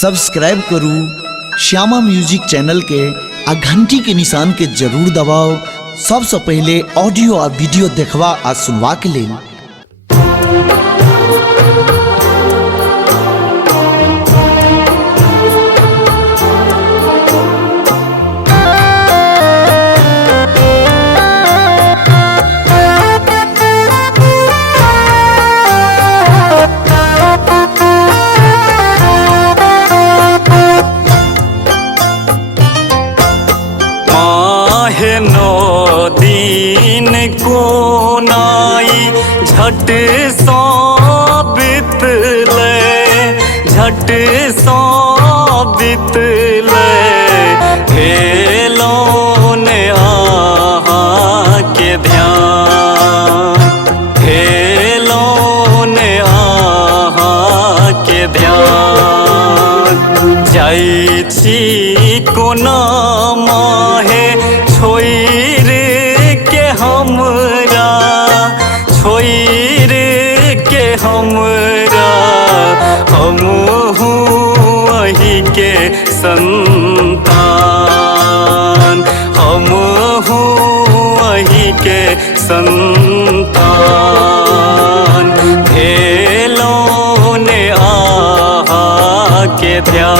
Subscribe करू Shyama music channel के आ घंटी के निशान के जरूर दबाओ सबसे पहले ऑडियो आ वीडियो देखवा आ सुनवा के लिए। को नाई झट सौ बितले झट सौ बितले हेलो ने आहा के ध्यान हेलो ने आहा के ध्यान जाइ छी कोना माहे छोइर हमरा छोइर के हमरा हमहू वही के संतान हमहू वही के संतान भेलो ने आहा के ध्यान।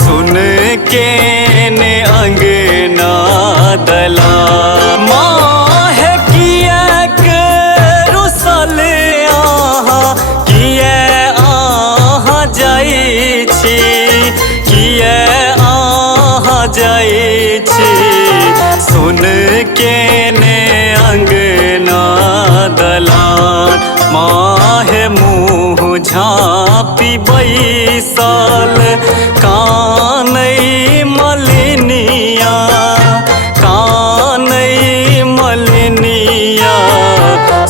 सुन के ने अंगना दला माँ है किया के रुसल आहा किया आहा जाई छी किया आहा जाई छी सुन के ने अंगना दलान माँ है मुँह झाँपी बैसल कानई मलिनिया कानई मलिनिया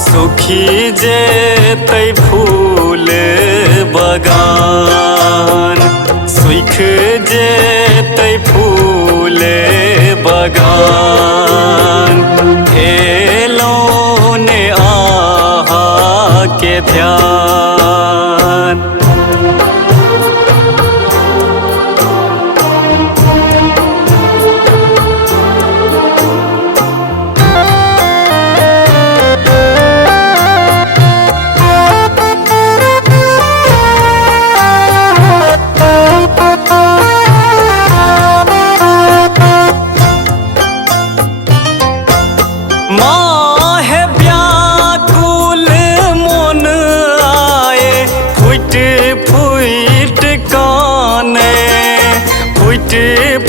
सुखी जेतै फूल बगान सुख जेतै फूल बगान हेलो ने आहा के ध्यान।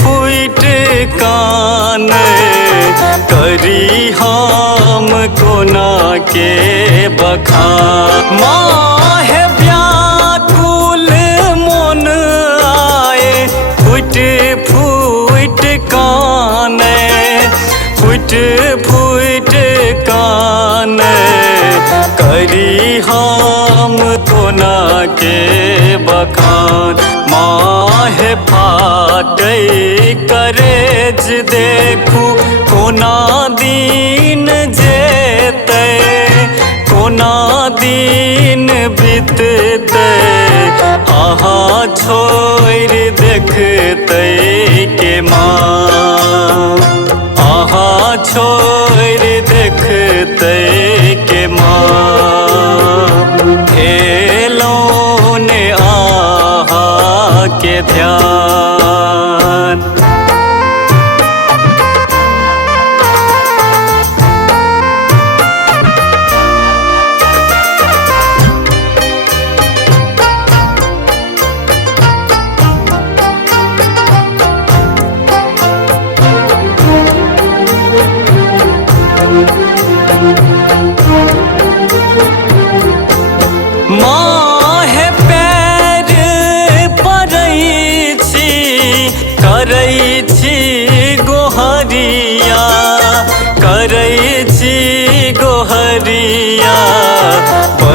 फुट कान करी हम कोना के बखा माँ है व्याकुल मन आए फुट फुट कान फुट फुट कान करी हम कोना के बखान माँ है फाटै करेज देखू कोना दिन जेतै कोना दिन बीततै आहा छोड़ देखतै के माँ आहा छोड़ देखतै के माँ हेलो ने आहा के ध्यान।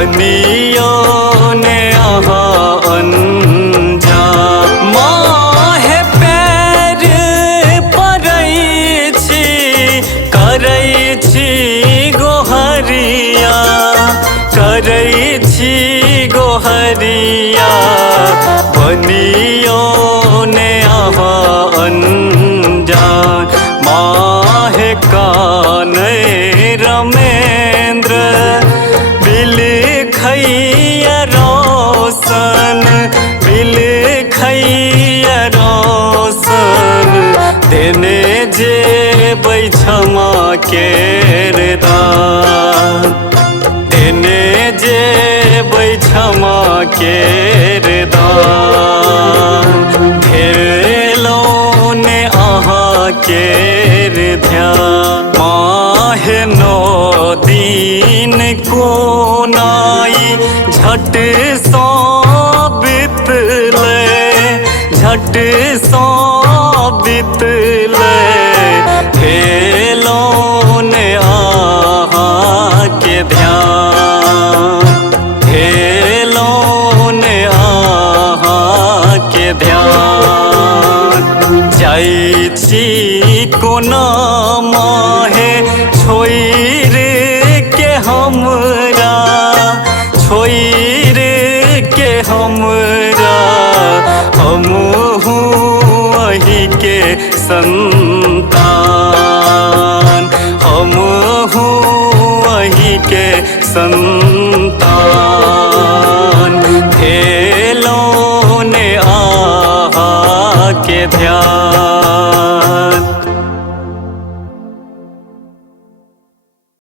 बनियो ने अहाँ अनजान। माहे पैर पड़ै छी करै छी गोहरिया, करै छी गोहरिया, बनियो ने अहाँ अनजान। माहे कानै रमेंद्र बिलखैया रोशन, बिलखैया रोशन, देने जेबै क्षमा केर दान, देने जेबै क्षमा केर दान। भेलौ ने अहाँ केर ध्यान। माहे 9 दिन कोनाई झट सँ बितलै, झट सँ बितलै। भेलौ ने अहाँ के ध्यान, भेलौ ने अहाँ के ध्यान। जाइ छी कोना माहे छोइर के हमरा, छोइर के हमरा, हमहूँ अही के संतान, हमहूँ अही के संतान। भेलौ ने अहाँ के ध्यान।